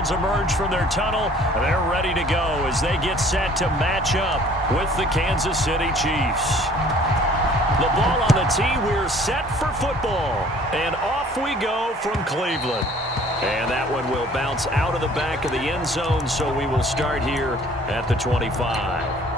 crowds emerge from their tunnel. They're ready to go as they get set to match up with the Kansas City Chiefs. The ball on the tee. We're set for football. And off we go from Cleveland. And that one will bounce out of the back of the end zone, so we will start here at the 25.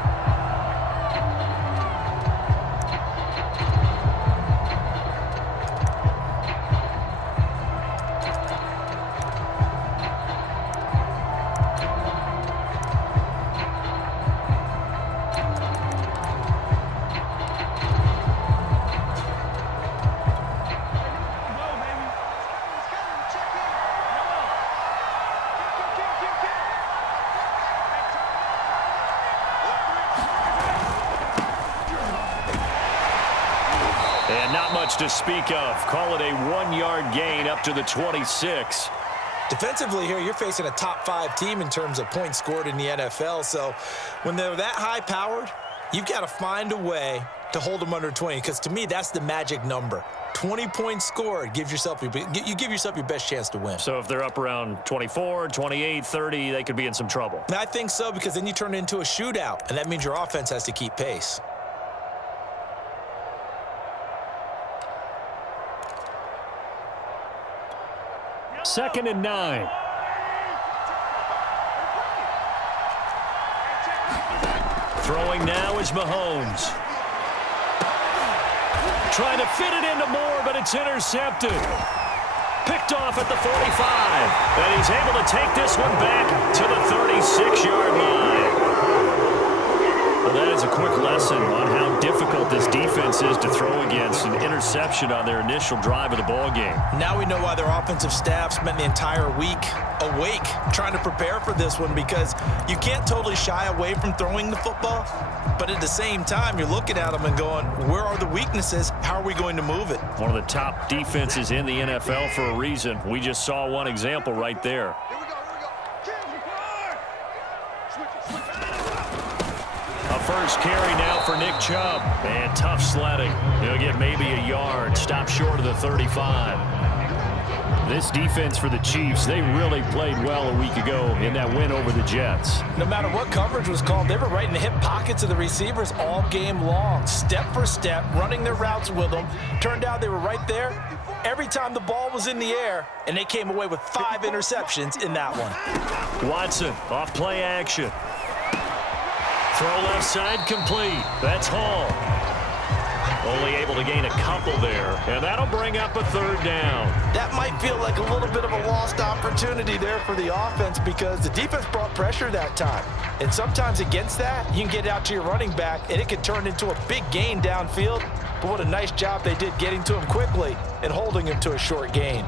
And not much to speak of. Call it a 1-yard gain up to the 26. Defensively here, you're facing a top 5 team in terms of points scored in the NFL. So when they're that high-powered, you've got to find a way to hold them under 20. Because to me, that's the magic number. 20 points scored, you give yourself your best chance to win. So if they're up around 24, 28, 30, they could be in some trouble. And I think so, because then you turn it into a shootout, and that means your offense has to keep pace. Second and 9. Throwing now is Mahomes. Trying to fit it into Moore, but it's intercepted. Picked off at the 45. And he's able to take this one back to the 36-yard line. Well, that is a quick lesson on how difficult this defense is to throw against. An interception on their initial drive of the ball game. Now we know why their offensive staff spent the entire week awake trying to prepare for this one, because you can't totally shy away from throwing the football, but at the same time you're looking at them and going, where are the weaknesses? How are we going to move it? One of the top defenses in the NFL for a reason. We just saw one example right there. First carry now for Nick Chubb. And tough sledding. He'll get maybe a yard. Stop short of the 35. This defense for the Chiefs, they really played well a week ago in that win over the Jets. No matter what coverage was called, they were right in the hip pockets of the receivers all game long. Step for step, running their routes with them. Turned out they were right there every time the ball was in the air, and they came away with 5 interceptions in that one. Watson off play action. Throw left side complete. That's Hall. Only able to gain a couple there. And that'll bring up a third down. That might feel like a little bit of a lost opportunity there for the offense, because the defense brought pressure that time. And sometimes against that, you can get out to your running back, and it can turn into a big gain downfield. But what a nice job they did getting to him quickly and holding him to a short gain.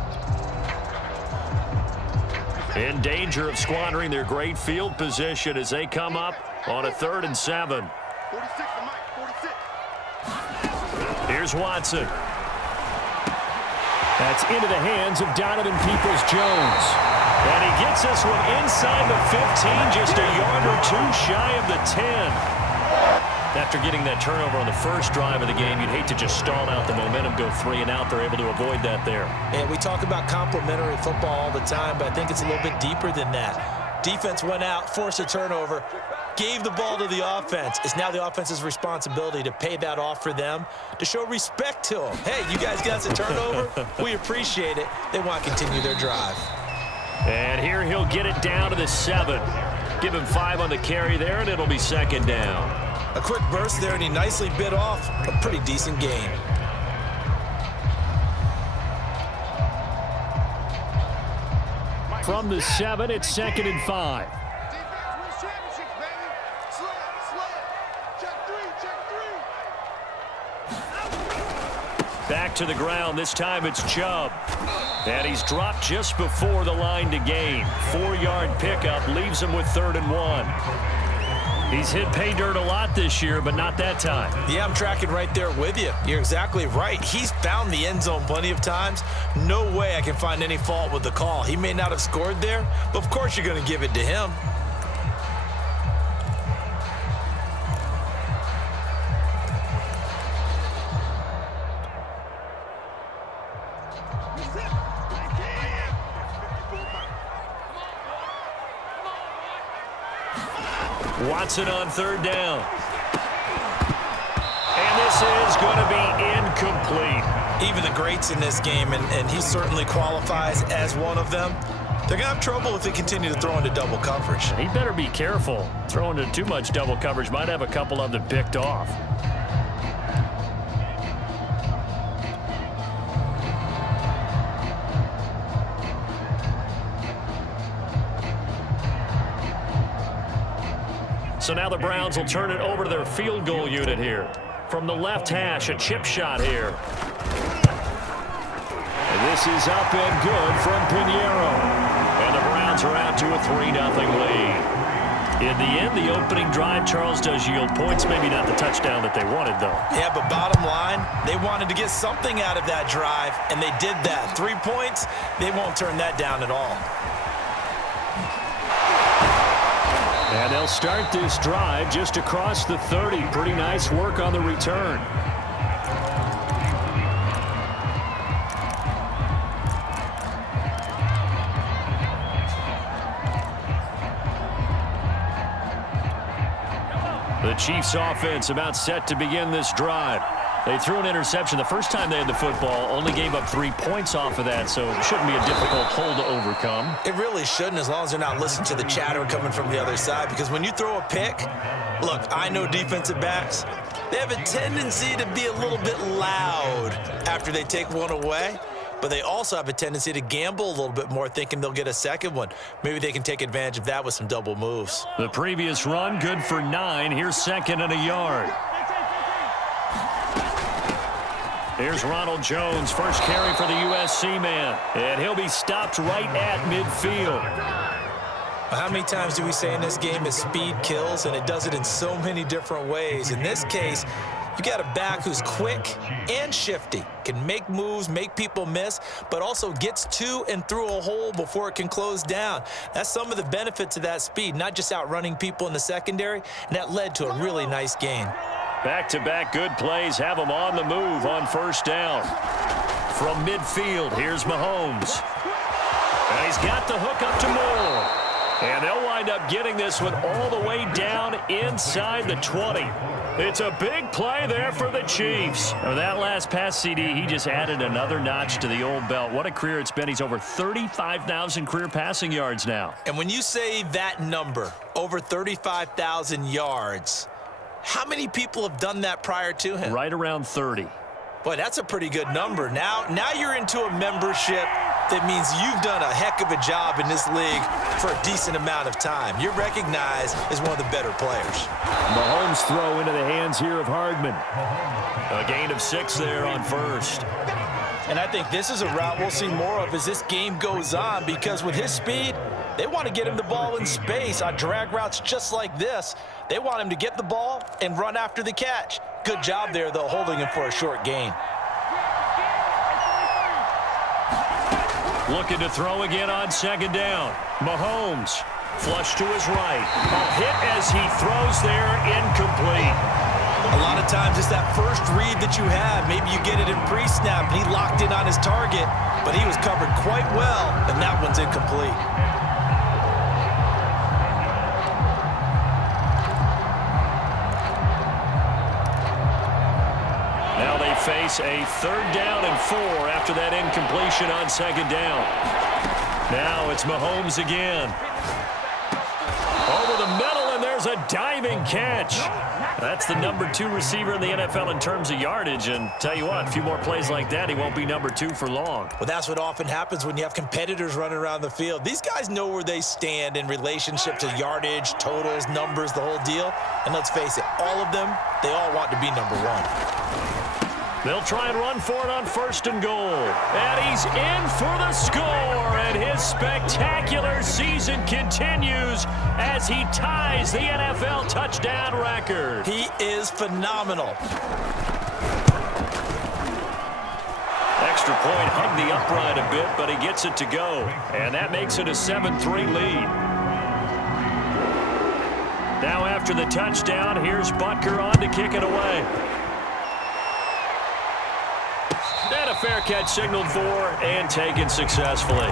In danger of squandering their great field position as they come up on a 3rd and 7. 46 to Mike, 46. Here's Watson. That's into the hands of Donovan Peoples-Jones. And he gets this one inside the 15, just a yard or 2 shy of the 10. After getting that turnover on the first drive of the game, you'd hate to just stall out the momentum, go 3 and out. They're able to avoid that there. And we talk about complementary football all the time, but I think it's a little bit deeper than that. Defense went out, forced a turnover, gave the ball to the offense. It's now the offense's responsibility to pay that off for them, to show respect to them. Hey, you guys got the turnover? We appreciate it. They want to continue their drive. And here he'll get it down to the 7. Give him 5 on the carry there, and it'll be 2nd down. A quick burst there, and he nicely bit off a pretty decent gain. From the 7, it's 2nd and 5. Back to the ground. This time it's Chubb. And he's dropped just before the line to gain. 4-yard pickup leaves him with 3rd and 1. He's hit pay dirt a lot this year, but not that time. Yeah, I'm tracking right there with you. You're exactly right. He's found the end zone plenty of times. No way I can find any fault with the call. He may not have scored there, but of course you're going to give it to him. Watson on third down. And this is going to be incomplete. Even the greats in this game, and he certainly qualifies as one of them, they're going to have trouble if they continue to throw into double coverage. He better be careful. Throwing into too much double coverage might have a couple of them picked off. So now the Browns will turn it over to their field goal unit here. From the left hash, a chip shot here. And this is up and good from Pinheiro. And the Browns are out to a 3-0 lead. In the end, the opening drive, Charles, does yield points. Maybe not the touchdown that they wanted, though. Yeah, but bottom line, they wanted to get something out of that drive, and they did that. 3 points, they won't turn that down at all. And they'll start this drive just across the 30. Pretty nice work on the return. The Chiefs offense about set to begin this drive. They threw an interception the first time they had the football, only gave up 3 points off of that, so it shouldn't be a difficult hole to overcome. It really shouldn't, as long as they're not listening to the chatter coming from the other side, because when you throw a pick, look, I know defensive backs, they have a tendency to be a little bit loud after they take one away, but they also have a tendency to gamble a little bit more, thinking they'll get a second one. Maybe they can take advantage of that with some double moves. The previous run, good for 9. Here's 2nd and a yard. Here's Ronald Jones, first carry for the USC man, and he'll be stopped right at midfield. How many times do we say in this game is speed kills, and it does it in so many different ways. In this case, you got a back who's quick and shifty, can make moves, make people miss, but also gets to and through a hole before it can close down. That's some of the benefits of that speed, not just outrunning people in the secondary, and that led to a really nice gain. Back-to-back good plays have him on the move on first down. From midfield, here's Mahomes. And he's got the hook up to Moore. And they'll wind up getting this one all the way down inside the 20. It's a big play there for the Chiefs. Now, that last pass CD, he just added another notch to the old belt. What a career it's been. He's over 35,000 career passing yards now. And when you say that number, over 35,000 yards, how many people have done that prior to him? Right around 30. Boy, that's a pretty good number. Now you're into a membership that means you've done a heck of a job in this league for a decent amount of time. You're recognized as one of the better players. Mahomes throw into the hands here of Hardman. A gain of 6 there on first. And I think this is a route we'll see more of as this game goes on, because with his speed, they want to get him the ball in space on drag routes just like this. They want him to get the ball and run after the catch. Good job there, though, holding him for a short gain. Looking to throw again on second down. Mahomes, flush to his right. A hit as he throws there, incomplete. A lot of times it's that first read that you have. Maybe you get it in pre-snap, and he locked in on his target, but he was covered quite well, and that one's incomplete. Now they face a 3rd down and 4 after that incompletion on second down. Now it's Mahomes again. Over the middle, and there's a diving catch. That's the number 2 receiver in the NFL in terms of yardage, and tell you what, a few more plays like that, he won't be number 2 for long. Well, that's what often happens when you have competitors running around the field. These guys know where they stand in relationship to yardage, totals, numbers, the whole deal. And let's face it, all of them, they all want to be number 1. They'll try and run for it on 1st and goal. And he's in for the score. And his spectacular season continues as he ties the NFL touchdown record. He is phenomenal. Extra point hugged the upright a bit, but he gets it to go. And that makes it a 7-3 lead. Now after the touchdown, here's Butker on to kick it away. And a fair catch signaled for and taken successfully.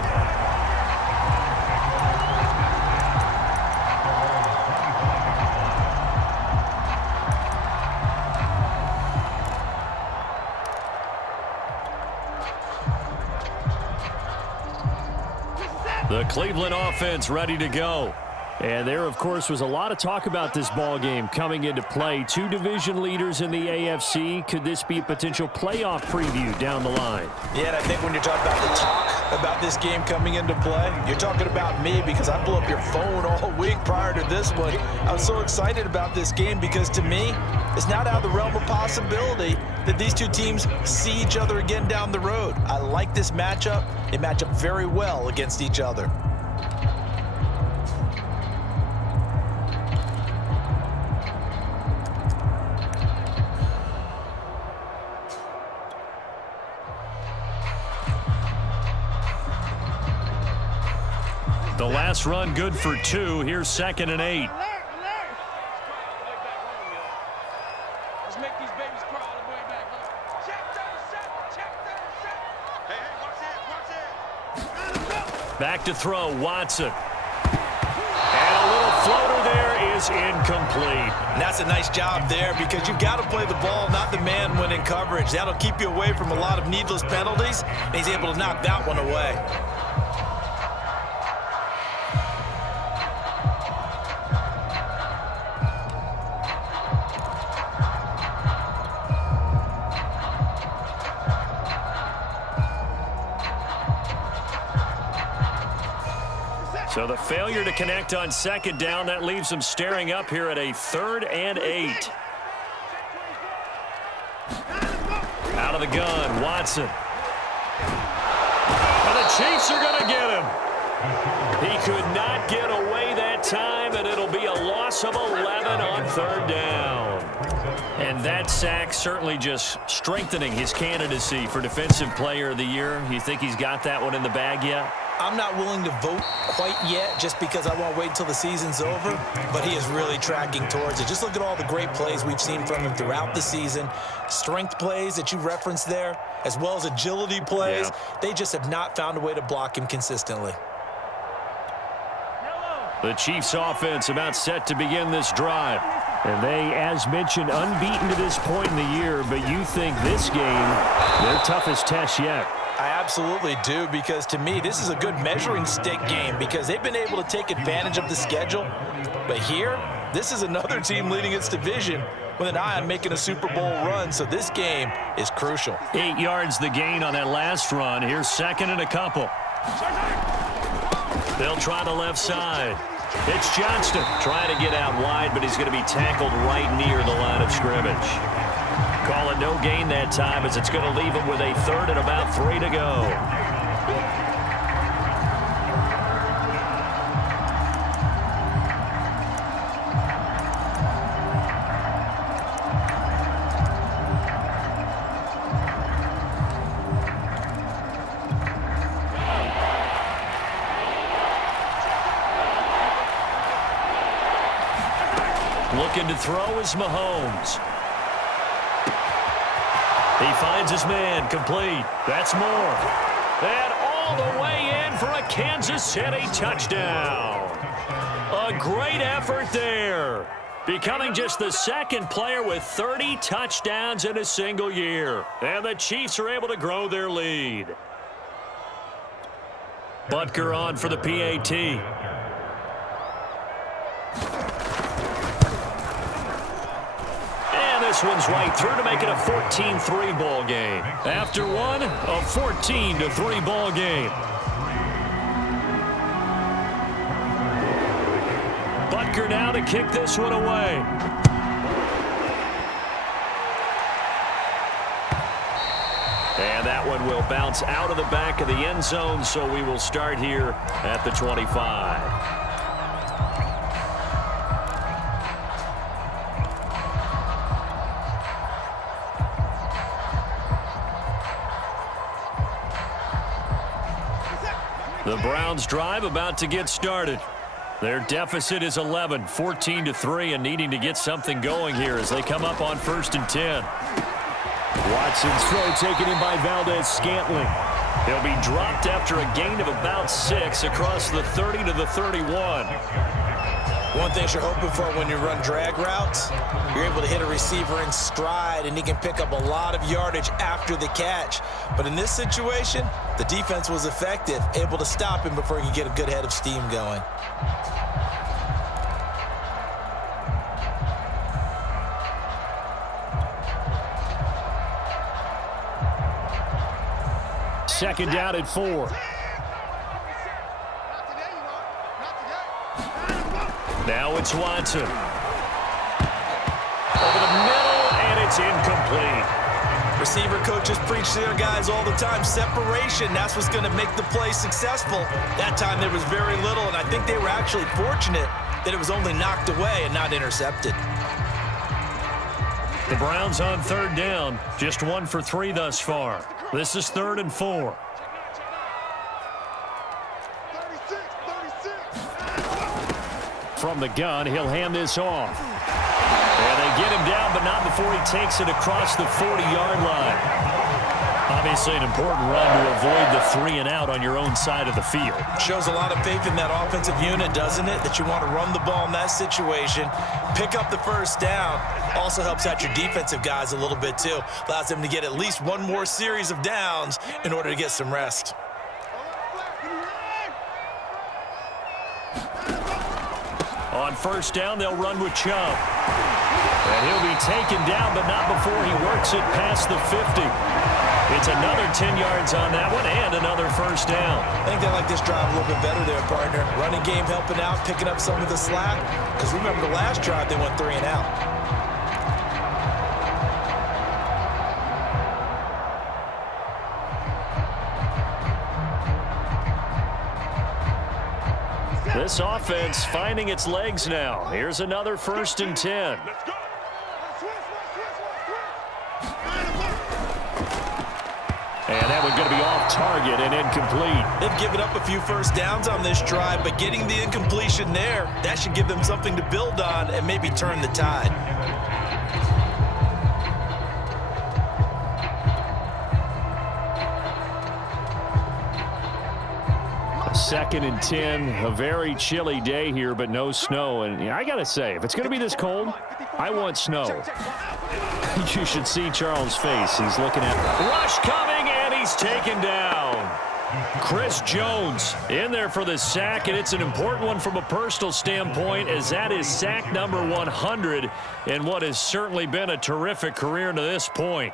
The Cleveland offense ready to go. And there, of course, was a lot of talk about this ball game coming into play. Two division leaders in the AFC. Could this be a potential playoff preview down the line? Yeah, and I think when you're talking about the talk about this game coming into play, you're talking about me because I blew up your phone all week prior to this one. I was so excited about this game because, to me, it's not out of the realm of possibility that these two teams see each other again down the road. I like this matchup. They match up very well against each other. The last run good for 2. Here's 2nd and 8. Let's make these babies crawl all the way back home. Check those, check those. Hey, watch this. Back to throw, Watson. And a little floater there is incomplete. And that's a nice job there because you've got to play the ball, not the man when in coverage. That'll keep you away from a lot of needless penalties, and he's able to knock that one away. So the failure to connect on 2nd down, that leaves them staring up here at a 3rd and 8. Out of the gun, Watson. And the Chiefs are going to get him. He could not get away that time, and it'll be a loss of 11 on 3rd down. And that sack certainly just strengthening his candidacy for Defensive Player of the Year. You think he's got that one in the bag yet? I'm not willing to vote quite yet just because I won't wait until the season's over, but he is really tracking towards it. Just look at all the great plays we've seen from him throughout the season. Strength plays that you referenced there, as well as agility plays. Yeah. They just have not found a way to block him consistently. The Chiefs offense about set to begin this drive. And they, as mentioned, unbeaten to this point in the year, but you think this game, their toughest test yet. I absolutely do, because to me, this is a good measuring stick game because they've been able to take advantage of the schedule. But here, this is another team leading its division with an eye on making a Super Bowl run, so this game is crucial. 8 yards the gain on that last run. Here's 2nd and a couple. They'll try the left side. It's Johnston trying to get out wide, but he's going to be tackled right near the line of scrimmage. Call it no gain that time as it's going to leave him with a 3rd and about 3 to go. Looking to throw is Mahomes. He finds his man, complete. That's more. And all the way in for a Kansas City touchdown. A great effort there. Becoming just the 2nd player with 30 touchdowns in a single year. And the Chiefs are able to grow their lead. Butker on for the PAT. This one's right through to make it a 14-3 ball game. After one, a 14-3 ball game. Butker now to kick this one away. And that one will bounce out of the back of the end zone, so we will start here at the 25. The Browns drive about to get started. Their deficit is 11, 14-3, and needing to get something going here as they come up on 1st and 10. Watson's throw taken in by Valdez-Scantling. He'll be dropped after a gain of about 6 across the 30 to the 31. One thing you're hoping for when you run drag routes, you're able to hit a receiver in stride, and he can pick up a lot of yardage after the catch. But in this situation, the defense was effective, able to stop him before he could get a good head of steam going. Second down at 4. Now it's Watson. Over the middle, and it's incomplete. Receiver coaches preach to their guys all the time. Separation, that's what's going to make the play successful. That time there was very little, and I think they were actually fortunate that it was only knocked away and not intercepted. The Browns on third down, just 1 for 3 thus far. This is 3rd and 4. From the gun, he'll hand this off. And they get him down, but not before he takes it across the 40-yard line. Obviously an important run to avoid the 3-and-out on your own side of the field. Shows a lot of faith in that offensive unit, doesn't it? That you want to run the ball in that situation, pick up the first down. Also helps out your defensive guys a little bit too. Allows them to get at least one more series of downs in order to get some rest. On first down, they'll run with Chubb. And he'll be taken down, but not before he works it past the 50. It's another 10 yards on that one and another first down. I think they like this drive a little bit better there, partner. Running game helping out, picking up some of the slack. Because remember the last drive, they went 3-and-out. This offense finding its legs now. Here's another 1st and 10. And that one's going to be off target and incomplete. They've given up a few first downs on this drive, but getting the incompletion there, that should give them something to build on and maybe turn the tide. Second and 10, a very chilly day here, but no snow. And I got to say, if it's going to be this cold, I want snow. You should see Charles' face. He's looking at rush coming, and he's taken down. Chris Jones in there for the sack, and it's an important one from a personal standpoint, as that is sack number 100 in what has certainly been a terrific career to this point.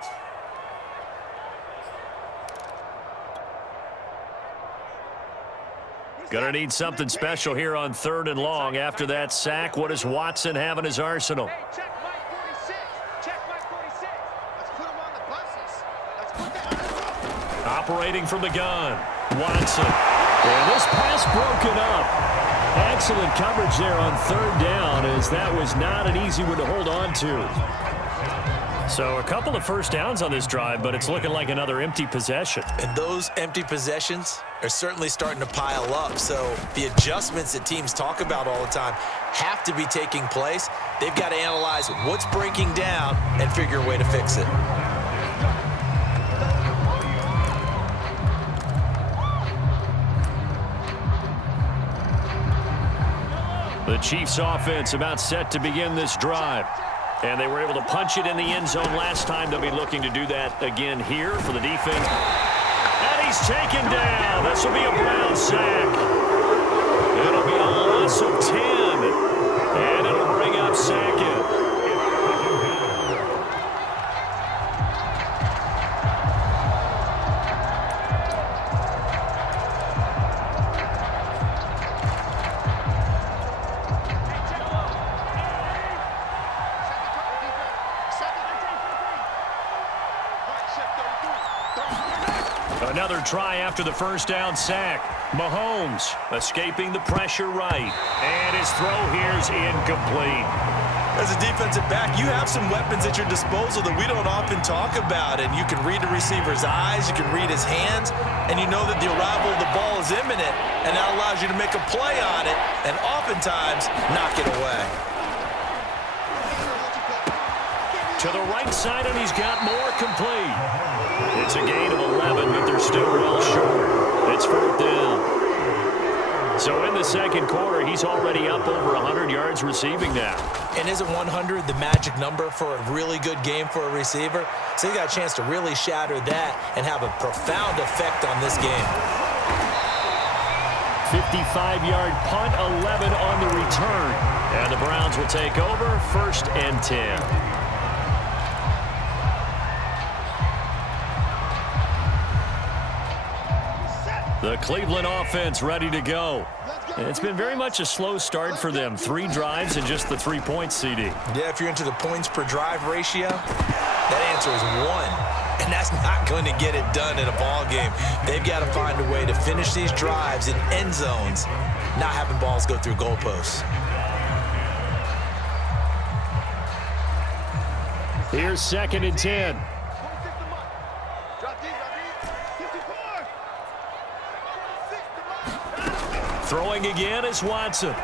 Gonna need something special here on 3rd and long. After that sack, what does Watson have in his arsenal? Hey, check Mike 46. Check Mike 46. Let's put him on the buses. Let's put that. Operating from the gun, Watson. And this pass broken up. Excellent coverage there on 3rd down, as that was not an easy one to hold on to. So a couple of first downs on this drive, but it's looking like another empty possession. And those empty possessions are certainly starting to pile up. So the adjustments that teams talk about all the time have to be taking place. They've got to analyze what's breaking down and figure a way to fix it. The Chiefs offense about set to begin this drive. And they were able to punch it in the end zone last time. They'll be looking to do that again here for the defense. And he's taken down. This will be a Brown sack. It'll be a loss of 10. And it'll bring up Sackett. Another try after the first down sack. Mahomes escaping the pressure right. And his throw here's incomplete. As a defensive back, you have some weapons at your disposal that we don't often talk about. And you can read the receiver's eyes, you can read his hands, and you know that the arrival of the ball is imminent. And that allows you to make a play on it and oftentimes knock it away. To the right side, and he's got more complete. It's a gain of 11, but they're still well short. It's 4th down. So in the second quarter, he's already up over 100 yards receiving now. And isn't 100 the magic number for a really good game for a receiver? So he got a chance to really shatter that and have a profound effect on this game. 55-yard punt, 11 on the return. And the Browns will take over, 1st and 10. The Cleveland offense ready to go. It's been very much a slow start for them. 3 drives and just the 3 points, CD. Yeah, if you're into the points per drive ratio, that answer is 1. And that's not going to get it done in a ball game. They've got to find a way to finish these drives in end zones, not having balls go through goalposts. Here's 2nd and 10. Throwing again is Watson. And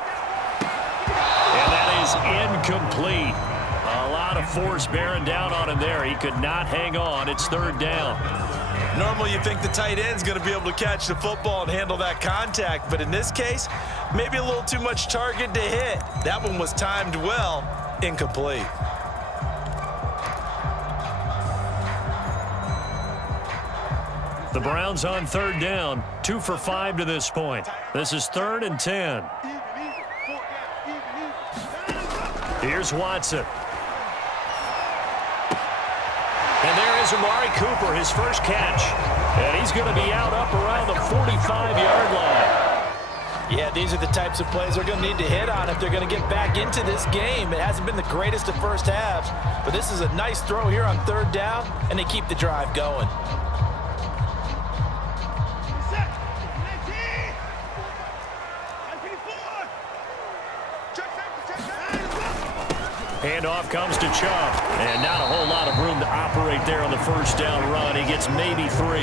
that is incomplete. A lot of force bearing down on him there. He could not hang on. It's 3rd down. Normally you think the tight end's going to be able to catch the football and handle that contact, but in this case, maybe a little too much target to hit. That one was timed well, incomplete. The Browns on 3rd down, 2 for 5 to this point. This is 3rd and 10. Here's Watson. And there is Amari Cooper, his first catch. And he's going to be out up around the 45-yard line. Yeah, these are the types of plays they're going to need to hit on if they're going to get back into this game. It hasn't been the greatest of first halves, but this is a nice throw here on 3rd down, and they keep the drive going. Handoff comes to Chubb, and not a whole lot of room to operate there on the 1st down run. He gets maybe 3.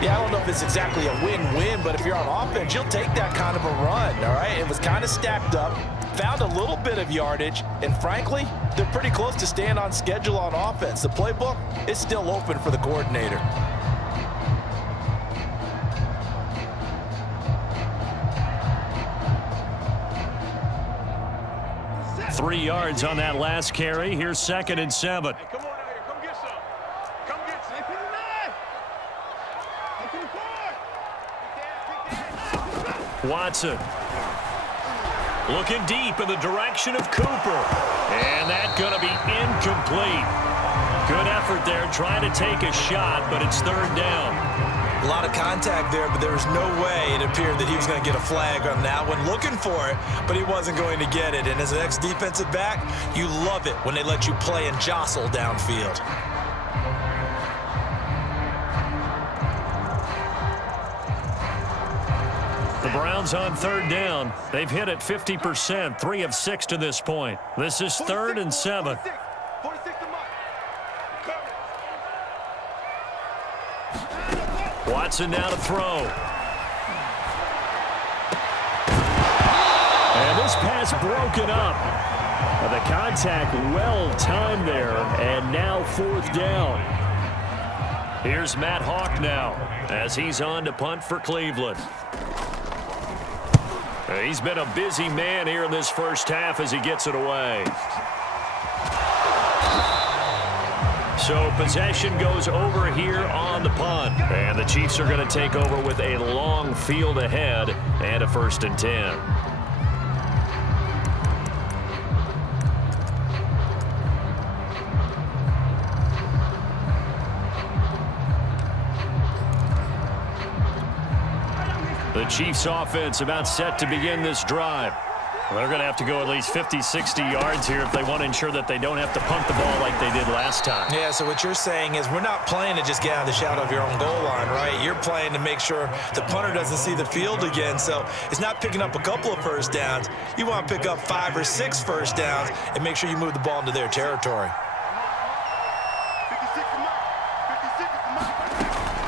Yeah, I don't know if it's exactly a win-win, but if you're on offense, you'll take that kind of a run, all right? It was kind of stacked up, found a little bit of yardage, and frankly, they're pretty close to staying on schedule on offense. The playbook is still open for the coordinator. Three yards on that last carry. Here's 2nd and 7. Hey, come on out here. Come get some. Come get some. Watson. Looking deep in the direction of Cooper. And that's going to be incomplete. Good effort there trying to take a shot, but it's 3rd down. A lot of contact there, but there was no way it appeared that he was going to get a flag on that one. Looking for it, but he wasn't going to get it. And as an ex-defensive back, you love it when they let you play and jostle downfield. The Browns on 3rd down. They've hit it 50%, 3 of 6 to this point. This is 3rd and 7. Watson now to throw. And this pass broken up. The contact well timed there, and now 4th down. Here's Matt Hawk now as he's on to punt for Cleveland. He's been a busy man here in this first half as he gets it away. So possession goes over here on the punt. And the Chiefs are going to take over with a long field ahead and a 1st and 10. The Chiefs offense about set to begin this drive. They're going to have to go at least 50, 60 yards here if they want to ensure that they don't have to punt the ball like they did last time. Yeah, so what you're saying is we're not playing to just get out of the shadow of your own goal line, right? You're playing to make sure the punter doesn't see the field again. So it's not picking up a couple of first downs. You want to pick up 5 or 6 first downs and make sure you move the ball into their territory.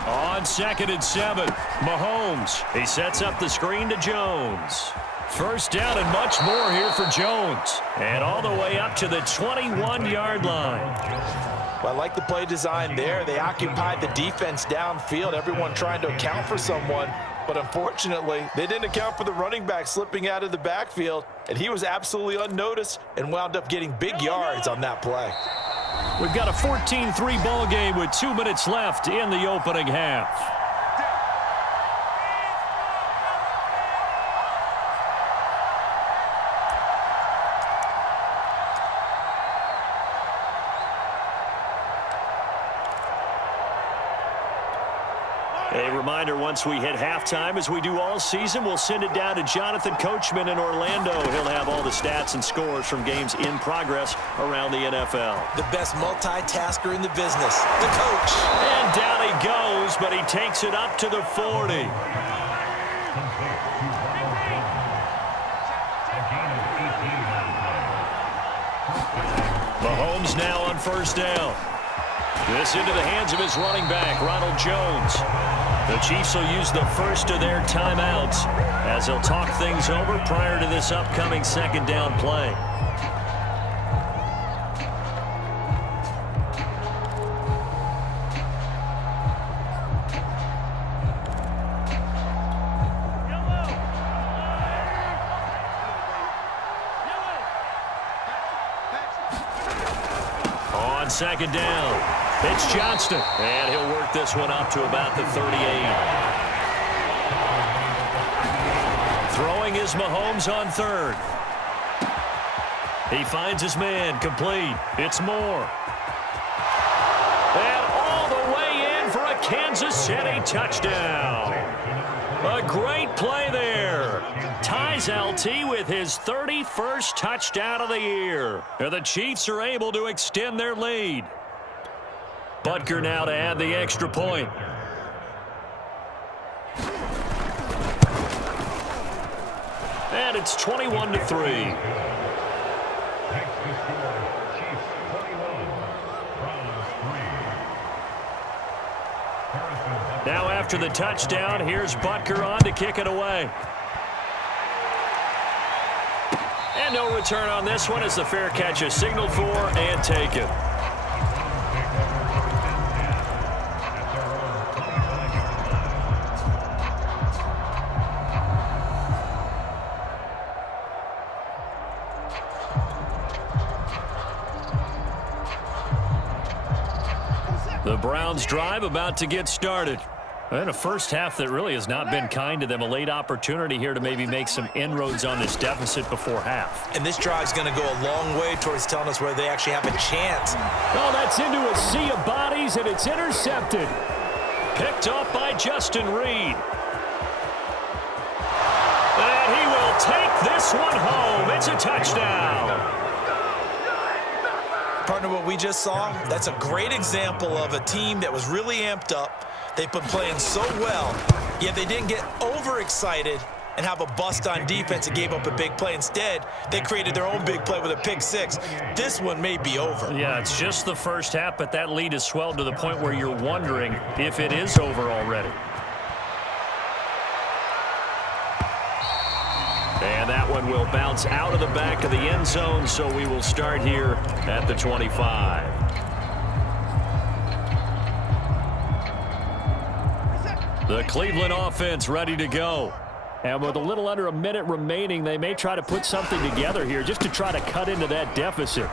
On 2nd and 7, Mahomes. He sets up the screen to Jones. First down and much more here for Jones. And all the way up to the 21-yard line. Well, I like the play design there. They occupied the defense downfield, everyone trying to account for someone. But unfortunately, they didn't account for the running back slipping out of the backfield, and he was absolutely unnoticed and wound up getting big yards on that play. We've got a 14-3 ball game with 2 minutes left in the opening half. A reminder, once we hit halftime, as we do all season, we'll send it down to Jonathan Coachman in Orlando. He'll have all the stats and scores from games in progress around the NFL. The best multitasker in the business, the coach. And down he goes, but he takes it up to the 40. Mahomes now on first down. This into the hands of his running back, Ronald Jones. The Chiefs will use the first of their timeouts as they'll talk things over prior to this upcoming second down play. On second down. It's Johnston, and he'll work this one up to about the 38. Throwing is Mahomes on third. He finds his man, complete. It's Moore. And all the way in for a Kansas City touchdown. A great play there. Ties LT with his 31st touchdown of the year. And the Chiefs are able to extend their lead. Butker now to add the extra point. And it's 21-3. Now after the touchdown, here's Butker on to kick it away. And no return on this one as the fair catch is signaled for and taken. The Browns drive about to get started. And a first half that really has not been kind to them. A late opportunity here to maybe make some inroads on this deficit before half. And this drive's going to go a long way towards telling us where they actually have a chance. Oh, that's into a sea of bodies, and it's intercepted. Picked off by Justin Reed. And he will take this one home. It's a touchdown. Partner, what we just saw, that's a great example of a team that was really amped up. They've been playing so well, yet they didn't get overexcited and have a bust on defense and gave up a big play. Instead, they created their own big play with a pick six. This one may be over. Yeah, it's just the first half, but that lead has swelled to the point where you're wondering if it is over already. And that one will bounce out of the back of the end zone, so we will start here at the 25. The Cleveland offense ready to go. And with a little under a minute remaining, they may try to put something together here just to try to cut into that deficit.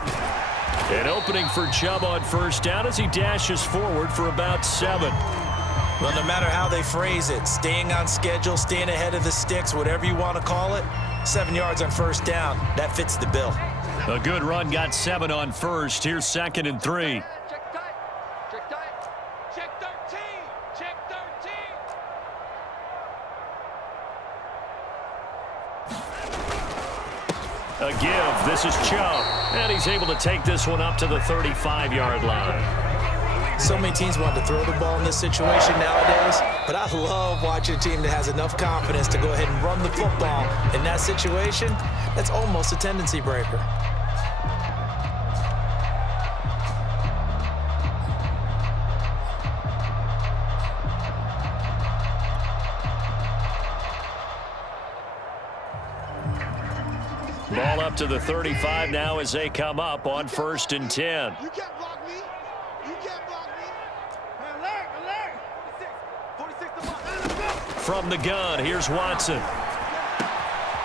An opening for Chubb on first down as he dashes forward for about 7. Well, no matter how they phrase it, staying on schedule, staying ahead of the sticks, whatever you want to call it, 7 yards on first down, that fits the bill. A good run got 7 on first. Here's 2nd and 3. Check tight. Check tight. Check 13. Check 13. A give. This is Chubb. And he's able to take this one up to the 35-yard line. So many teams want to throw the ball in this situation nowadays, but I love watching a team that has enough confidence to go ahead and run the football. In that situation, that's almost a tendency breaker. Ball up to the 35 now as they come up on 1st and 10. You can't block me. You can't block me. Alert, alert. 46 to 1. from the gun. Here's Watson.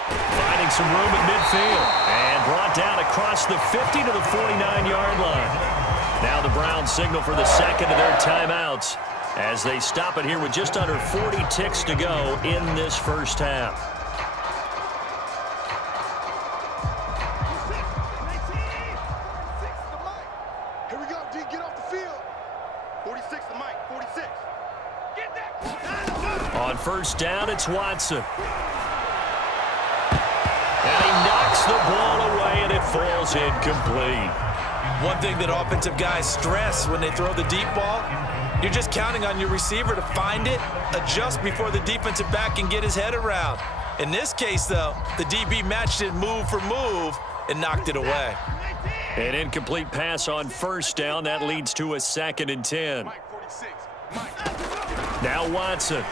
Finding some room at midfield. And brought down across the 50 to the 49-yard line. Now the Browns signal for the second of their timeouts as they stop it here with just under 40 ticks to go in this first half. Here we go, D. Get off the field. 46 to Mike. 46. Get that. On first down, it's Watson. And he knocks the ball away, and it falls incomplete. One thing that offensive guys stress when they throw the deep ball, you're just counting on your receiver to find it, adjust before the defensive back can get his head around. In this case, though, the DB matched it move for move and knocked it away. An incomplete pass on first down. That leads to a 2nd and 10. Mike 46. Mike. Now Watson.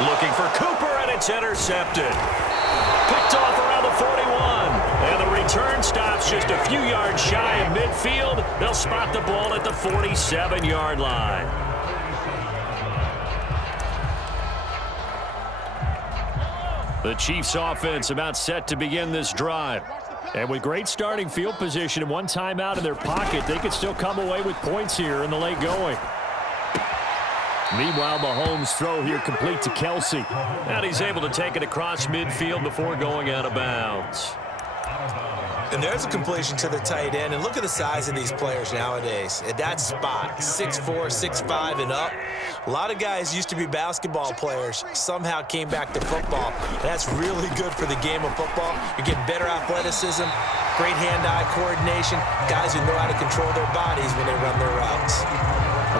Looking for Cooper, and it's intercepted. Picked off around the 41. And the return stops just a few yards shy of midfield. They'll spot the ball at the 47-yard line. The Chiefs offense about set to begin this drive. And with great starting field position and one timeout in their pocket, they could still come away with points here in the late going. Meanwhile, Mahomes' throw here complete to Kelsey. And he's able to take it across midfield before going out of bounds. And there's a completion to the tight end. And look at the size of these players nowadays. At that spot, 6'4", 6'5", and up. A lot of guys used to be basketball players, somehow came back to football. And that's really good for the game of football. You're getting better athleticism, great hand-eye coordination, guys who know how to control their bodies when they run their routes.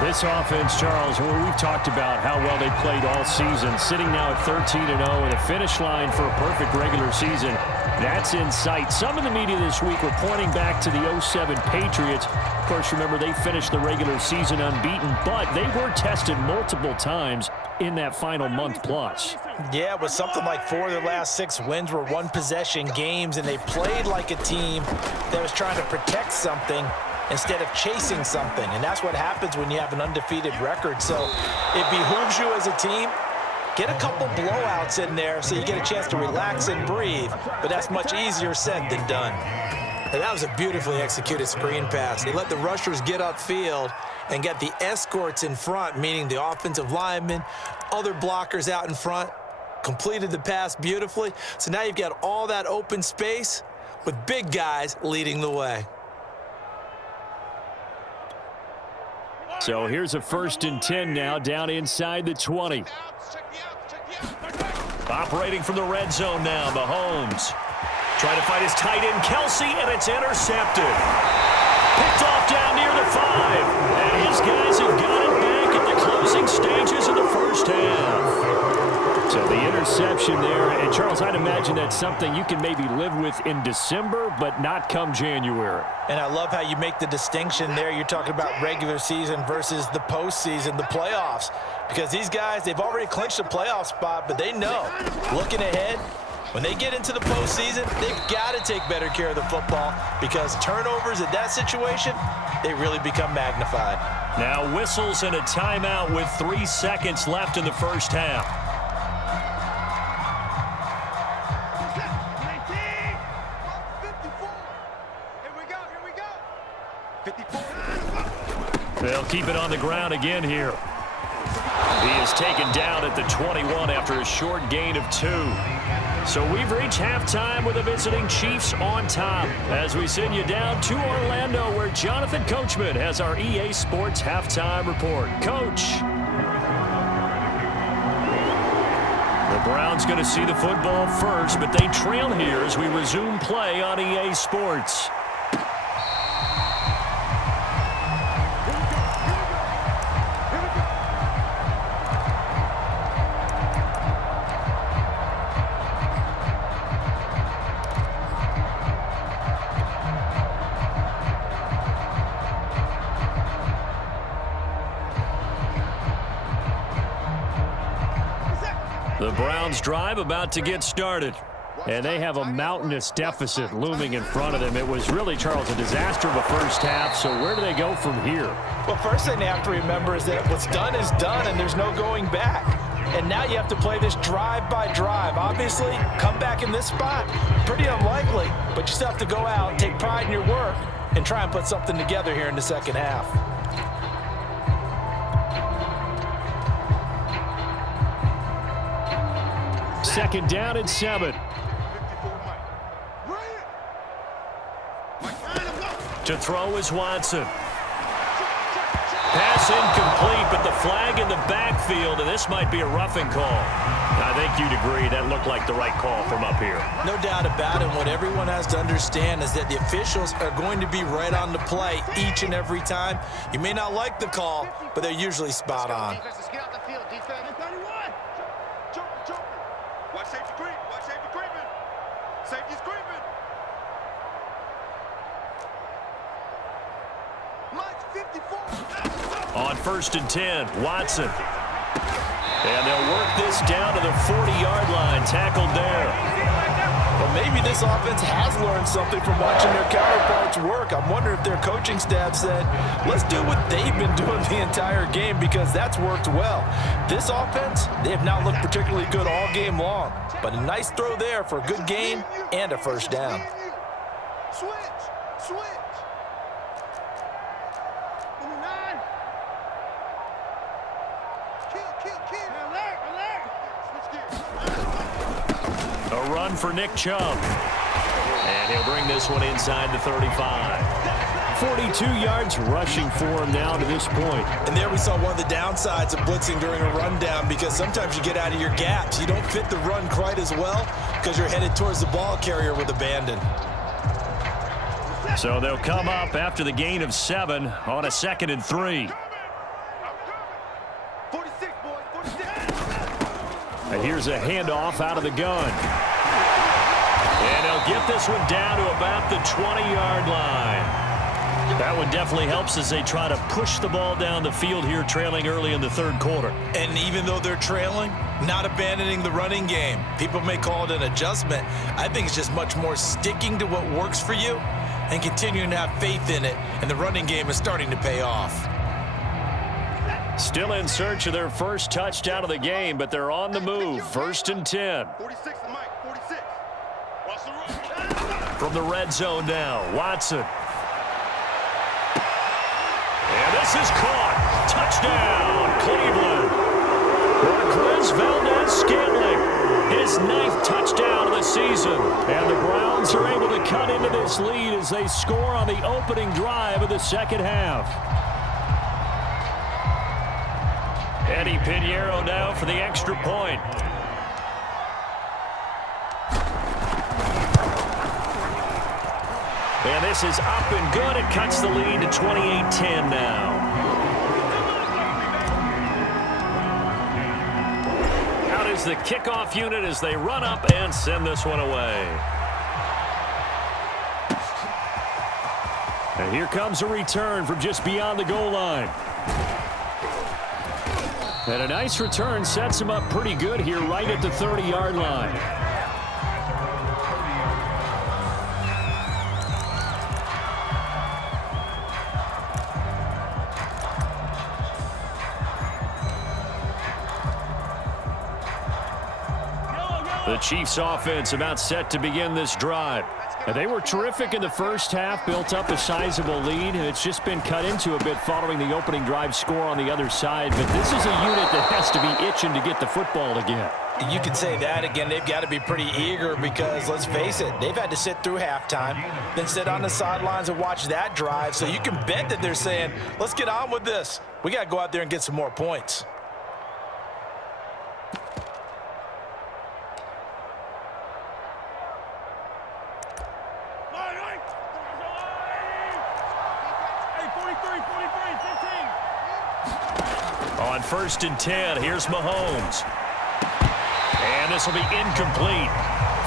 This offense, Charles, we've talked about how well they played all season, sitting now at 13-0 and a finish line for a perfect regular season. That's in sight. Some of the media this week were pointing back to the 07 Patriots. Of course, remember, they finished the regular season unbeaten, but they were tested multiple times in that final month plus. Yeah, it was something like 4 of their last 6 wins were one-possession games, and they played like a team that was trying to protect something instead of chasing something. And that's what happens when you have an undefeated record. So it behooves you as a team, get a couple blowouts in there so you get a chance to relax and breathe. But that's much easier said than done. And that was a beautifully executed screen pass. They let the rushers get upfield and get the escorts in front, meaning the offensive linemen, other blockers out in front, completed the pass beautifully. So now you've got all that open space with big guys leading the way. So here's a 1st and 10 now, down inside the 20. Operating from the red zone now, Mahomes. Trying to find his tight end, Kelsey, and it's intercepted. Picked off down near the 5. And his guys have got it back at the closing stages of the first half. So the interception there, and Charles, I'd imagine that's something you can maybe live with in December, but not come January. And I love how you make the distinction there. You're talking about regular season versus the postseason, the playoffs. Because these guys, they've already clinched a playoff spot, but they know, looking ahead, when they get into the postseason, they've got to take better care of the football because turnovers in that situation, they really become magnified. Now whistles and a timeout with 3 seconds left in the first half. They'll keep it on the ground again here. He is taken down at the 21 after a short gain of 2. So we've reached halftime with the visiting Chiefs on top as we send you down to Orlando where Jonathan Coachman has our EA Sports halftime report. Coach. The Browns going to see the football first, but they trail here as we resume play on EA Sports. The Browns drive about to get started. And they have a mountainous deficit looming in front of them. It was really, Charles, a disaster of a first half. So where do they go from here? Well, first thing they have to remember is that what's done is done, and there's no going back. And now you have to play this drive by drive. Obviously, come back in this spot, pretty unlikely, but you still have to go out, take pride in your work, and try and put something together here in the second half. Second down and 7. To throw is Watson. Pass incomplete, but the flag in the backfield, and this might be a roughing call. I think you'd agree that looked like the right call from up here. No doubt about it. What everyone has to understand is that the officials are going to be right on the play each and every time. You may not like the call, but they're usually spot on. Let's get out the field, defense. 31. Jump. Watch safety creep. Watch safety creeping. Safety's creeping. Mike 54. On 1st and 10, Watson. And they'll work this down to the 40-yard line, tackled there. Well, maybe this offense has learned something from watching their counterparts work. I'm wondering if their coaching staff said, let's do what they've been doing the entire game, because that's worked well. This offense, they have not looked particularly good all game long, but a nice throw there for a good gain and a first down. Switch. Number 9. Kill. Alert. Switch gears. A run for Nick Chubb. And he'll bring this one inside the 35. 42 yards rushing for him now to this point. And there we saw one of the downsides of blitzing during a rundown, because sometimes you get out of your gaps. You don't fit the run quite as well because you're headed towards the ball carrier with abandon. So they'll come up after the gain of 7 on a 2nd and 3. 46, boys. 46. And here's a handoff out of the gun. And they'll get this one down to about the 20-yard line. That one definitely helps as they try to push the ball down the field here, trailing early in the 3rd quarter. And even though they're trailing, not abandoning the running game. People may call it an adjustment. I think it's just much more sticking to what works for you and continuing to have faith in it. And the running game is starting to pay off. Still in search of their first touchdown of the game, but they're on the move. 1st and 10. 46 to Mike. 46. Watch the run. From the red zone now, Watson. And this is caught. Touchdown, Cleveland. Marquez Valdez-Scantling, his 9th touchdown of the season. And the Browns are able to cut into this lead as they score on the opening drive of the second half. Eddie Pinheiro now for the extra point. And this is up and good. It cuts the lead to 28-10 now. Out is the kickoff unit as they run up and send this one away. And here comes a return from just beyond the goal line. And a nice return sets him up pretty good here right at the 30-yard line. The Chiefs offense about set to begin this drive. And they were terrific in the first half, built up a sizable lead, and it's just been cut into a bit following the opening drive score on the other side. But this is a unit that has to be itching to get the football again. You can say that again. They've got to be pretty eager because, let's face it, they've had to sit through halftime, then sit on the sidelines and watch that drive. So you can bet that they're saying, let's get on with this. We got to go out there and get some more points. On 1st and 10, here's Mahomes. And this will be incomplete.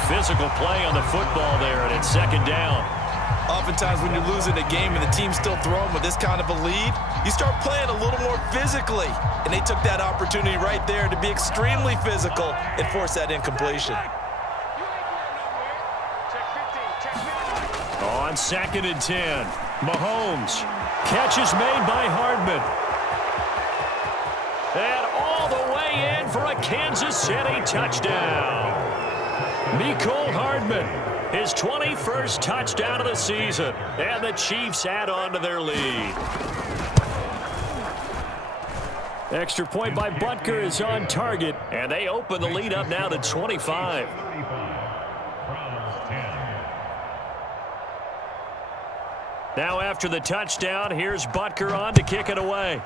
Physical play on the football there, and it's 2nd down. Oftentimes when you're losing a game and the team's still throwing with this kind of a lead, you start playing a little more physically. And they took that opportunity right there to be extremely physical and force that incompletion. On 2nd and 10, Mahomes. Catch is made by Hardman. And all the way in for a Kansas City touchdown. Mecole Hardman, his 21st touchdown of the season. And the Chiefs add on to their lead. Extra point by Butker is on target. And they open the lead up now to 25. Now after the touchdown, here's Butker on to kick it away.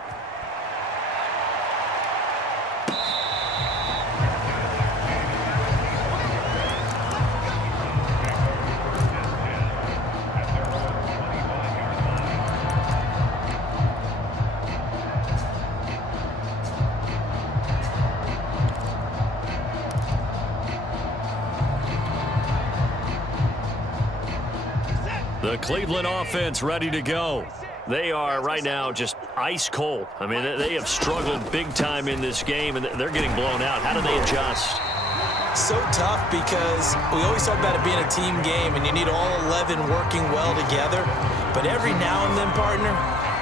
The Cleveland offense ready to go. They are right now just ice cold. I mean, they have struggled big time in this game, and they're getting blown out. How do they adjust? So tough because we always talk about it being a team game, and you need all 11 working well together. But every now and then, partner,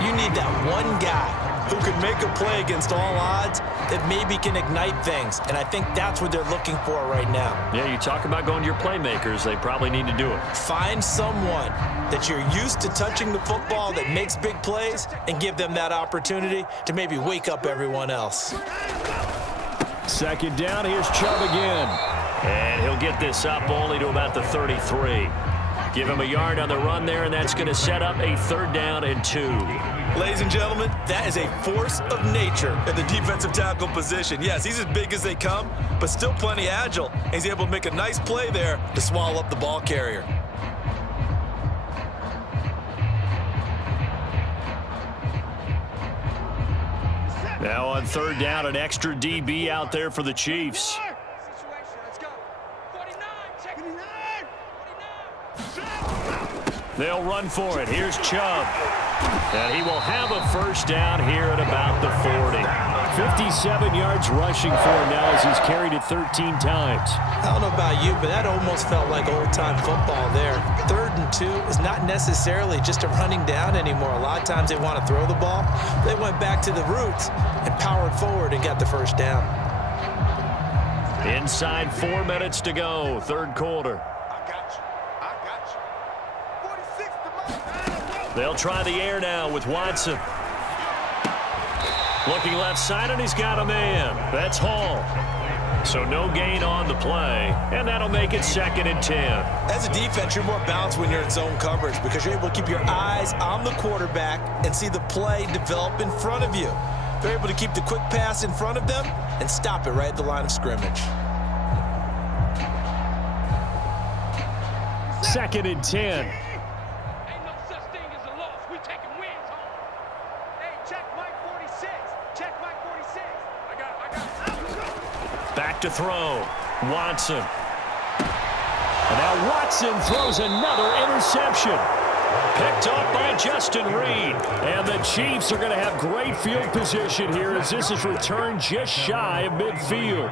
you need that one guy who can make a play against all odds that maybe can ignite things. And I think that's what they're looking for right now. Yeah, you talk about going to your playmakers. They probably need to do it. Find someone that you're used to touching the football that makes big plays and give them that opportunity to maybe wake up everyone else. 2nd down, here's Chubb again. And he'll get this up only to about the 33. Give him a yard on the run there, and that's going to set up a 3rd down and 2. Ladies and gentlemen, that is a force of nature in the defensive tackle position. Yes, he's as big as they come, but still plenty agile. He's able to make a nice play there to swallow up the ball carrier. Now on 3rd down, an extra DB out there for the Chiefs. They'll run for it. Here's Chubb. And he will have a 1st down here at about the 40. 57 yards rushing for him now as he's carried it 13 times. I don't know about you, but that almost felt like old-time football there. 3rd and 2 is not necessarily just a running down anymore. A lot of times they want to throw the ball. They went back to the roots and powered forward and got the 1st down. Inside 4 minutes to go, 3rd quarter. They'll try the air now with Watson. Looking left side, and he's got a man. That's Hall. So no gain on the play, and that'll make it 2nd and 10. As a defense, you're more balanced when you're in zone coverage because you're able to keep your eyes on the quarterback and see the play develop in front of you. They're able to keep the quick pass in front of them and stop it right at the line of scrimmage. 2nd and 10. Back to throw. Watson. And now Watson throws another interception. Picked up by Justin Reed. And the Chiefs are going to have great field position here as this is returned just shy of midfield.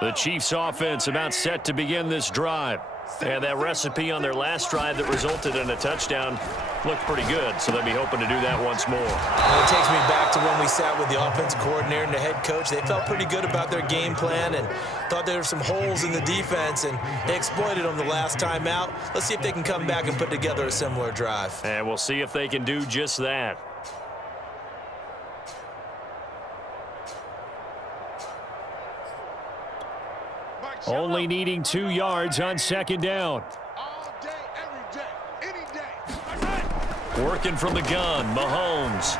The Chiefs offense about set to begin this drive. And that recipe on their last drive that resulted in a touchdown looked pretty good, so they'll be hoping to do that once more. Well, it takes me back to when we sat with the offensive coordinator and the head coach. They felt pretty good about their game plan and thought there were some holes in the defense, and they exploited them the last time out. Let's see if they can come back and put together a similar drive. And we'll see if they can do just that. Only needing 2 yards on 2nd down. All day, every day, any day. Working from the gun, Mahomes.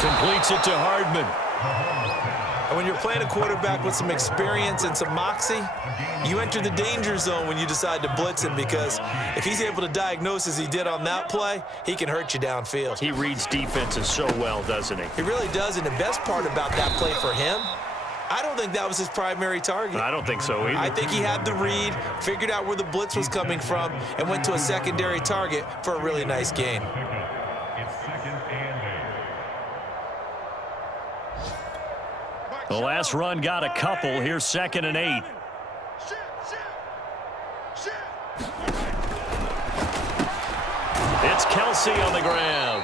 Completes it to Hardman. And when you're playing a quarterback with some experience and some moxie, you enter the danger zone when you decide to blitz him, because if he's able to diagnose as he did on that play, he can hurt you downfield. He reads defenses so well, doesn't he? He really does, and the best part about that play for him I don't think that was his primary target. I don't think so either. I think he had the read, figured out where the blitz was coming from, and went to a secondary target for a really nice gain. The last run got a couple. Here's 2nd and 8. It's Kelsey on the ground.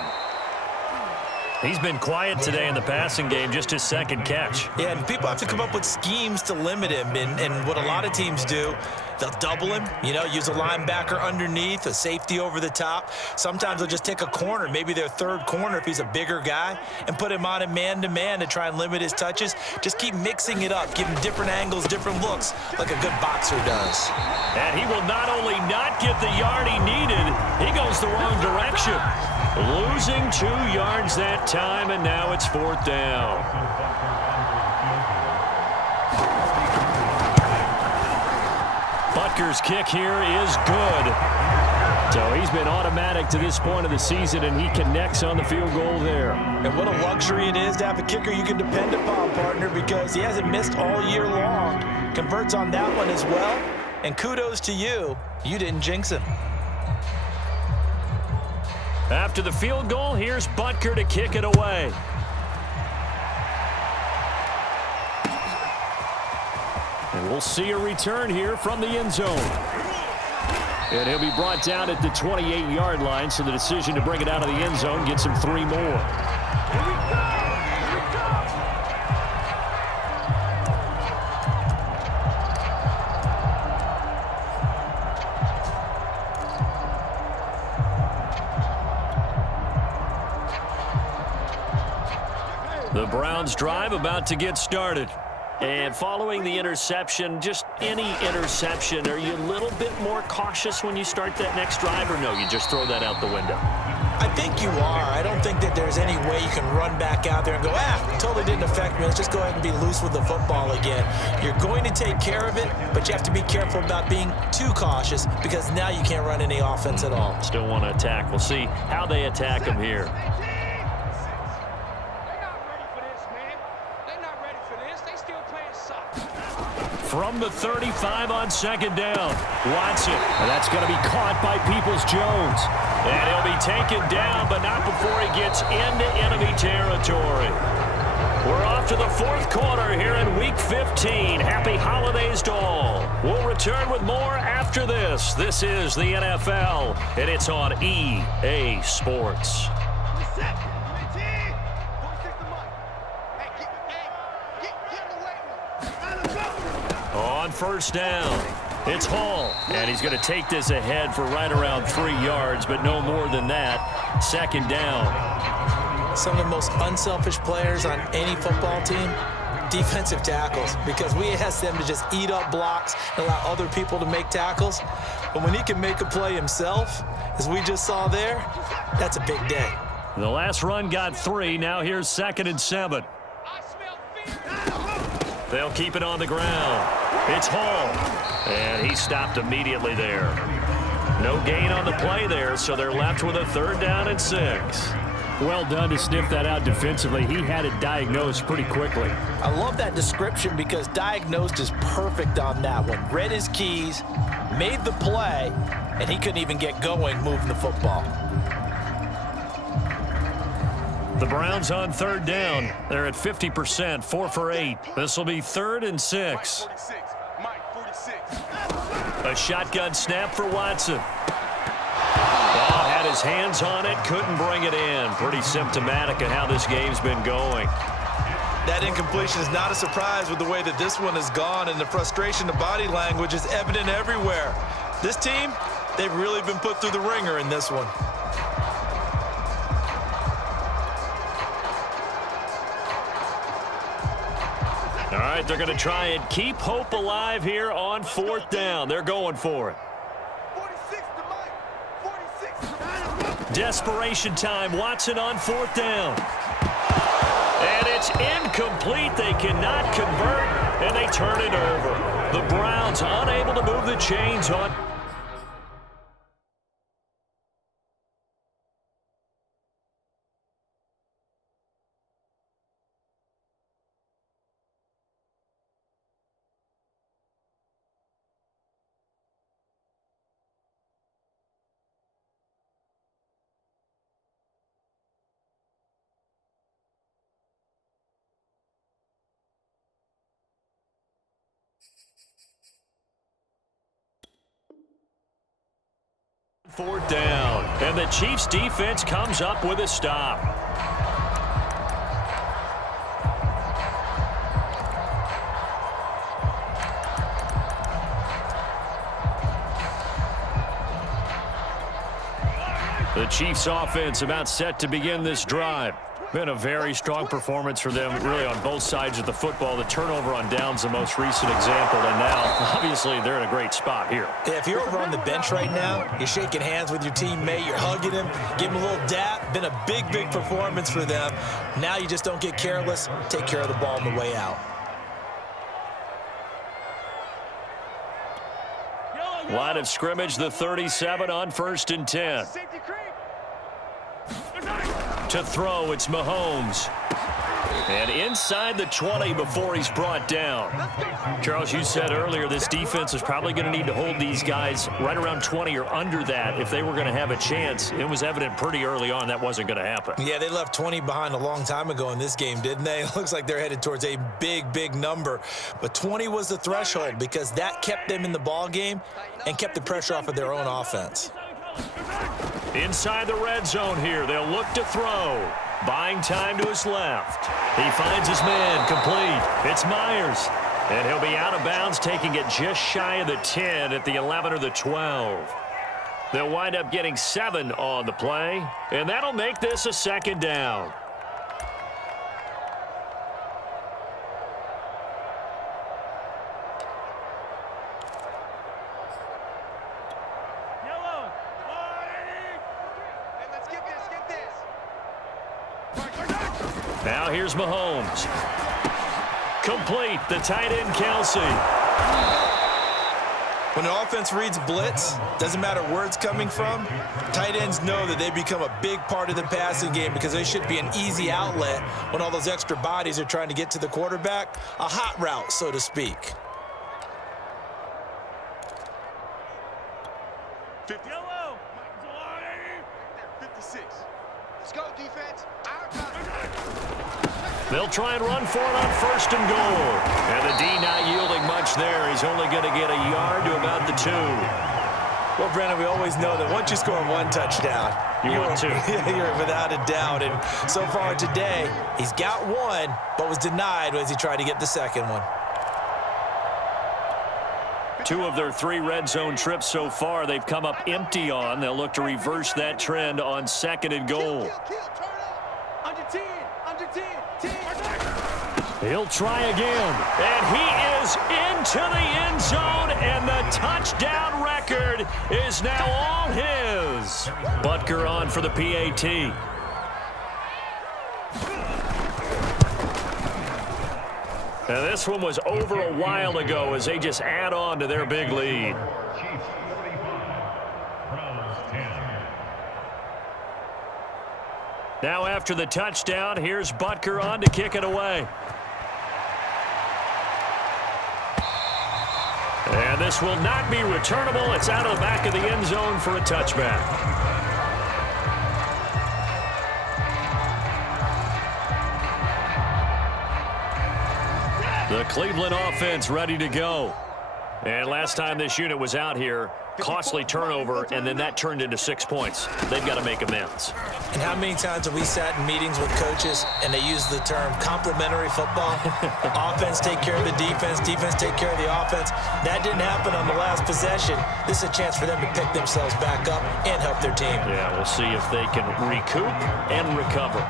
He's been quiet today in the passing game, just his 2nd catch. Yeah, and people have to come up with schemes to limit him, and what a lot of teams do, they'll double him, use a linebacker underneath, a safety over the top. Sometimes they'll just take a corner, maybe their 3rd corner if he's a bigger guy, and put him on a man-to-man to try and limit his touches. Just keep mixing it up, give him different angles, different looks, like a good boxer does. And he will not only not get the yard he needed, he goes the wrong direction. Losing 2 yards that time, and now it's 4th down. Butker's kick here is good. So he's been automatic to this point of the season, and he connects on the field goal there. And what a luxury it is to have a kicker you can depend upon, partner, because he hasn't missed all year long. Converts on that one as well. And kudos to you. You didn't jinx him. After the field goal, here's Butker to kick it away. And we'll see a return here from the end zone. And he'll be brought down at the 28-yard line, so the decision to bring it out of the end zone gets him 3 more. The Browns drive about to get started. And following the interception, just any interception, are you a little bit more cautious when you start that next drive, or no, you just throw that out the window? I think you are. I don't think that there's any way you can run back out there and go, totally didn't affect me. Let's just go ahead and be loose with the football again. You're going to take care of it, but you have to be careful about being too cautious because now you can't run any offense at all. Still want to attack. We'll see how they attack him here. From the 35 on 2nd down. Watson. And that's going to be caught by Peoples-Jones. And he'll be taken down, but not before he gets into enemy territory. We're off to the 4th quarter here in Week 15. Happy holidays to all. We'll return with more after this. This is the NFL, and it's on EA Sports. On 1st down, it's Hall, and he's going to take this ahead for right around 3 yards, but no more than that. 2nd down. Some of the most unselfish players on any football team, defensive tackles, because we ask them to just eat up blocks and allow other people to make tackles. But when he can make a play himself, as we just saw there, that's a big day. The last run got 3. Now here's 2nd and 7. They'll keep it on the ground. It's Hall, and he stopped immediately there. No gain on the play there, so they're left with a 3rd down and 6. Well done to sniff that out defensively. He had it diagnosed pretty quickly. I love that description because diagnosed is perfect on that one. Read his keys, made the play, and he couldn't even get going moving the football. The Browns on 3rd down. They're at 50%, 4 for 8. This will be 3rd and 6. A shotgun snap for Watson. Ball had his hands on it, couldn't bring it in. Pretty symptomatic of how this game's been going. That incompletion is not a surprise with the way that this one has gone, and the frustration, the body language is evident everywhere. This team, they've really been put through the ringer in this one. All right, they're going to try and keep hope alive here on 4th down. They're going for it. Desperation time. Watson on 4th down. And it's incomplete. They cannot convert, and they turn it over. The Browns unable to move the chains on 4th down, and the Chiefs defense comes up with a stop. The Chiefs offense about set to begin this drive. Been a very strong performance for them, really, on both sides of the football. The turnover on downs, the most recent example, and now, obviously, they're in a great spot here. Yeah, if you're over on the bench right now, you're shaking hands with your teammate, you're hugging him, give him a little dap. Been a big, big performance for them. Now you just don't get careless. Take care of the ball on the way out. Line of scrimmage, the 37 on 1st and 10. To throw, it's Mahomes. And inside the 20 before he's brought down. Charles, you said earlier this defense is probably going to need to hold these guys right around 20 or under that if they were going to have a chance. It was evident pretty early on that wasn't going to happen. Yeah, they left 20 behind a long time ago in this game, didn't they? It looks like they're headed towards a big, big number. But 20 was the threshold because that kept them in the ball game and kept the pressure off of their own offense. Inside the red zone here, they'll look to throw. Buying time to his left. He finds his man, complete. It's Myers. And he'll be out of bounds, taking it just shy of the 10 at the 11 or the 12. They'll wind up getting 7 on the play, and that'll make this a 2nd down. Now here's Mahomes. Complete, the tight end, Kelsey. When the offense reads blitz, doesn't matter where it's coming from, tight ends know that they become a big part of the passing game because they should be an easy outlet when all those extra bodies are trying to get to the quarterback. A hot route, so to speak. 50. 56. Let's go, defense. They'll try and run for it on 1st and goal. And the D not yielding much there. He's only going to get a yard to about the 2. Well, Brandon, we always know that once you score 1 touchdown, you win 2. You're without a doubt. And so far today, he's got 1, but was denied as he tried to get the 2nd one. 2 of their 3 red zone trips so far, they've come up empty on. They'll look to reverse that trend on 2nd and goal. Under 10. Under 10. 10. He'll try again, and he is into the end zone, and the touchdown record is now all his. Butker on for the PAT. Now this one was over a while ago as they just add on to their big lead. Now after the touchdown, here's Butker on to kick it away. And this will not be returnable. It's out of the back of the end zone for a touchback. The Cleveland offense ready to go. And last time this unit was out here, costly turnover, and then that turned into 6 points. They've got to make amends. And how many times have we sat in meetings with coaches and they use the term complementary football? Offense take care of the defense, defense take care of the offense. That didn't happen on the last possession. This is a chance for them to pick themselves back up and help their team. Yeah, we'll see if they can recoup and recover.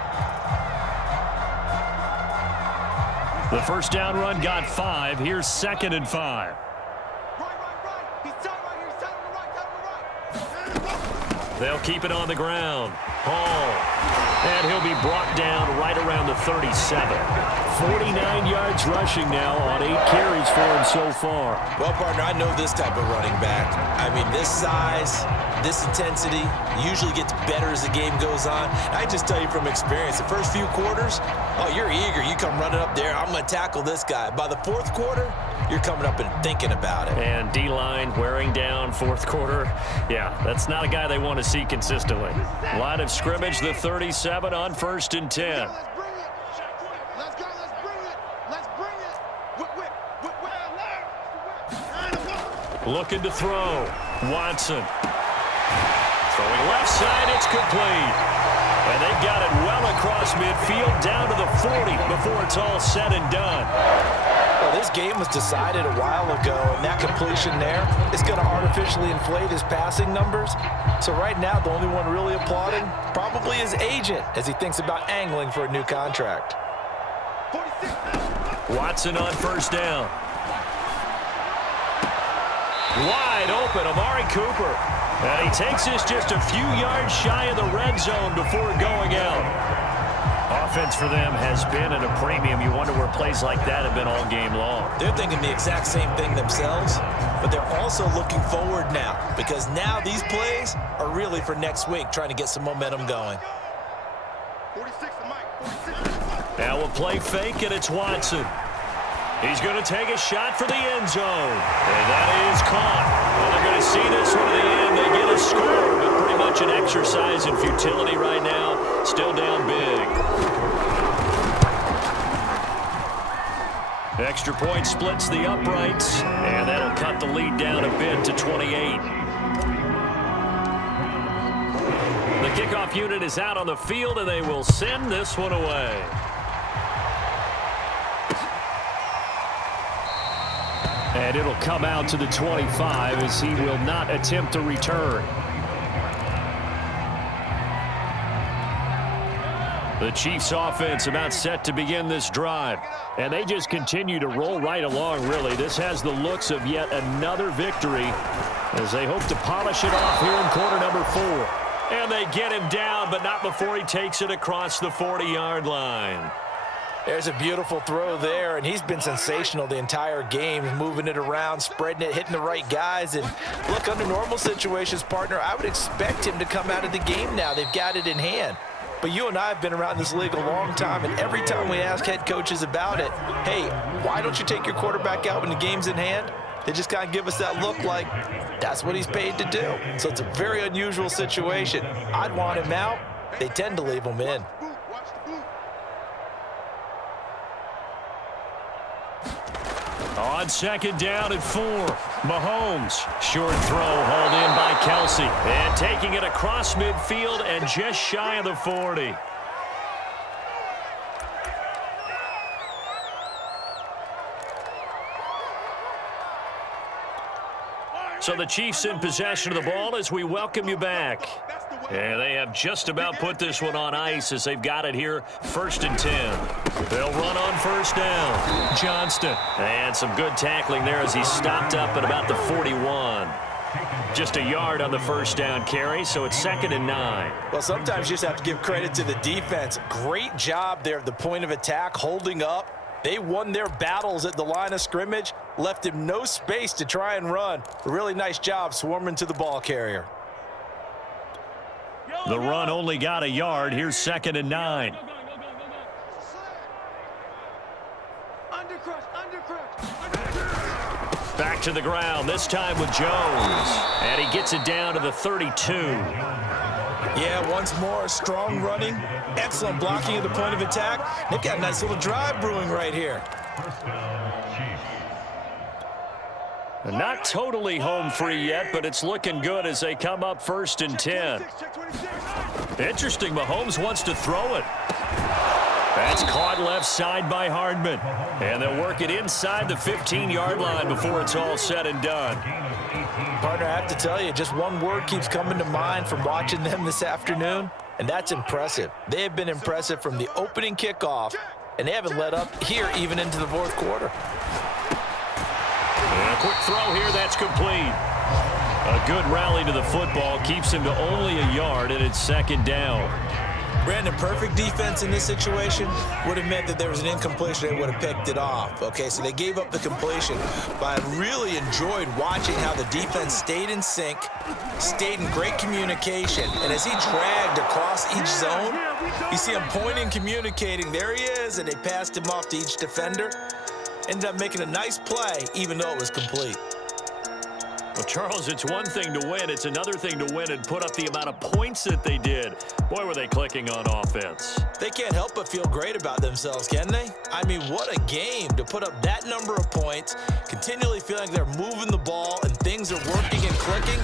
The first down run got 5. Here's 2nd and 5. They'll keep it on the ground. Hall. And he'll be brought down right around the 37. 49 yards rushing now on 8 carries for him so far. Well, partner, I know this type of running back. I mean, this size, this intensity usually gets better as the game goes on. I just tell you from experience, the first few quarters, oh, you're eager. You come running up there, I'm going to tackle this guy. By the 4th quarter, you're coming up and thinking about it. And D-line wearing down 4th quarter. Yeah, that's not a guy they want to see consistently. Line of scrimmage, the 37 on 1st and 10. Let's bring it. Let's go. Let's bring it. Let's bring it. Looking to throw. Watson. Throwing left side, it's complete. And they've got it well across midfield down to the 40 before it's all said and done. Well, this game was decided a while ago, and that completion there is going to artificially inflate his passing numbers. So right now, the only one really applauding probably his agent as he thinks about angling for a new contract. Watson on first down. Wide open, Amari Cooper. And he takes this just a few yards shy of the red zone before going out. Offense for them has been at a premium. You wonder where plays like that have been all game long. They're thinking the exact same thing themselves, but they're also looking forward now because now these plays are really for next week, trying to get some momentum going. 46 to Mike. Now we'll play fake, and it's Watson. He's going to take a shot for the end zone. And that is caught. Well, they're going to see this one to the end. They get a score, but pretty much an exercise in futility right now. Still down big. Extra point splits the uprights, and that'll cut the lead down a bit to 28. The kickoff unit is out on the field, and they will send this one away. And it'll come out to the 25 as he will not attempt to return. The Chiefs offense about set to begin this drive. And they just continue to roll right along, really. This has the looks of yet another victory as they hope to polish it off here in quarter number 4. And they get him down, but not before he takes it across the 40-yard line. There's a beautiful throw there, and he's been sensational the entire game, moving it around, spreading it, hitting the right guys. And look, under normal situations, partner, I would expect him to come out of the game now. They've got it in hand. But you and I have been around this league a long time, and every time we ask head coaches about it, hey, why don't you take your quarterback out when the game's in hand? They just kind of give us that look like that's what he's paid to do. So it's a very unusual situation. I'd want him out. They tend to leave him in. On second down and 4, Mahomes. Short throw hauled in by Kelsey. And taking it across midfield and just shy of the 40. So the Chiefs in possession of the ball as we welcome you back. And they have just about put this one on ice as they've got it here, 1st and 10. They'll run on first down. Johnston. And some good tackling there as he stopped up at about the 41. Just a yard on the first down carry, so it's 2nd and 9. Well, sometimes you just have to give credit to the defense. Great job there at the point of attack, holding up. They won their battles at the line of scrimmage, left him no space to try and run. A really nice job swarming to the ball carrier. The run only got a yard. Here's 2nd and 9. Back to the ground, this time with Jones. And he gets it down to the 32. Yeah, once more, strong running, excellent blocking at the point of attack. They've got a nice little drive brewing right here. Not totally home free yet, but it's looking good as they come up 1st and 10. Interesting, Mahomes wants to throw it. That's caught left side by Hardman. And they'll work it inside the 15-yard line before it's all said and done. Partner, I have to tell you, just one word keeps coming to mind from watching them this afternoon, and that's impressive. They have been impressive from the opening kickoff, and they haven't let up here even into the 4th quarter. And a quick throw here, that's complete. A good rally to the football keeps him to only a yard, and it's 2nd down. Brandon, perfect defense in this situation would have meant that there was an incompletion. They would have picked it off. Okay, so they gave up the completion. But I really enjoyed watching how the defense stayed in sync, stayed in great communication. And as he dragged across each zone, you see him pointing, communicating. There he is, and they passed him off to each defender. Ended up making a nice play, even though it was complete. Well, Charles, it's one thing to win. It's another thing to win and put up the amount of points that they did. Boy, were they clicking on offense. They can't help but feel great about themselves, can they? I mean, what a game to put up that number of points, continually feeling like they're moving the ball and things are working and clicking.